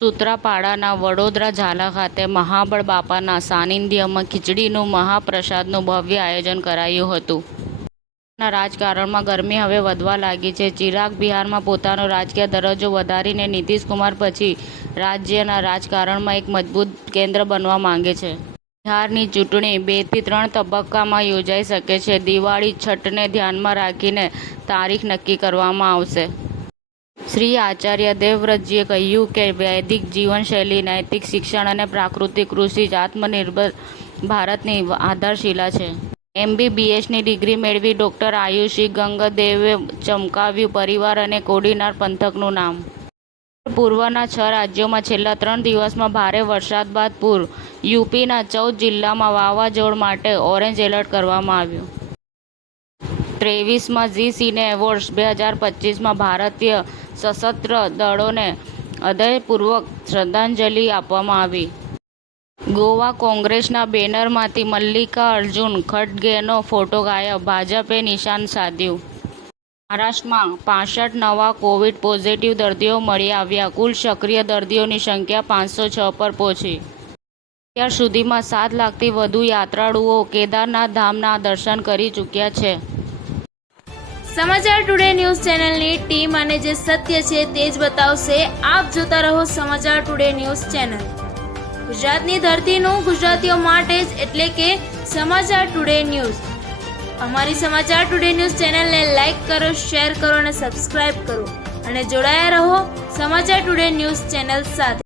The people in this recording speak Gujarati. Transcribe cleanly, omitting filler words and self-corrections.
સૂત્રાપાડાના વડોદરા ઝાલા ખાતે મહાબળ બાપાના સાનિધ્યમાં ખીચડીનું મહાપ્રસાદનું ભવ્ય આયોજન કરાયું હતું. ના રાજકારણમાં ગરમી હવે વધવા લાગી છે. ચિરાગ બિહારમાં પોતાનો રાજકીય દરજ્જો વધારીને નીતિશ કુમાર પછી રાજ્યના રાજકારણમાં એક મજબૂત કેન્દ્ર બનવા માંગે છે. બિહારની ચૂંટણી 2 થી 3 તબક્કામાં યોજાઈ શકે છે. દિવાળી છઠને ધ્યાનમાં રાખીને તારીખ નક્કી કરવામાં આવશે. શ્રી આચાર્ય દેવવ્રતજીએ કહ્યું કે વૈદિક જીવનશૈલી, નૈતિક શિક્ષણ અને પ્રાકૃતિક કૃષિ જ આત્મનિર્ભર ભારતની આધારશિલા છે. MBBSની ડિગ્રી મેળવી ડોક્ટર આયુષી ગંગદેવે ચમકાવ્યું પરિવાર અને કોડીનાર પંથકનું નામ. પૂર્વના 6 રાજ્યોમાં છેલ્લા 3 દિવસમાં ભારે વરસાદ બાદ પૂર. યુપીના 14 જિલ્લામાં વાવાઝોડા માટે ઓરેન્જ એલર્ટ કરવામાં આવ્યું. 23મા ઝી સિને એવોર્ડ્સ 2025માં ભારતીય સશસ્ત્ર દળોને હૃદયપૂર્વક શ્રદ્ધાંજલિ આપવામાં આવી. ગોવા કોંગ્રેસના બેનરમાંથી મલ્લિકાર્જુન ખડગેનો ફોટો ગાયબ, ભાજપે નિશાન સાધ્યું. મહારાષ્ટ્રમાં 65 નવા કોવિડ પોઝિટિવ દર્દીઓ મળી આવ્યા. કુલ સક્રિય દર્દીઓની સંખ્યા 506 પર પહોંચી. અત્યાર સુધીમાં 7 લાખથી વધુ યાત્રાળુઓ કેદારનાથ ધામના દર્શન કરી ચૂક્યા છે. સમાચાર ટુડે ન્યૂઝ ચેનલની ટીમ અને જે સત્ય છે તે જ બતાવશે. આપ જોતા રહો સમાચાર ટુડે ન્યૂઝ ચેનલ. ગુજરાતની ધરતીનું ગુજરાતીઓ માટે જ, એટલે કે સમાચાર ટુડે ન્યૂઝ. અમારી સમાચાર ટુડે ન્યૂઝ ચેનલને લાઈક કરો, શેર કરો અને સબસ્ક્રાઇબ કરો અને જોડાયા રહો સમાચાર ટુડે ન્યૂઝ ચેનલ સાથે.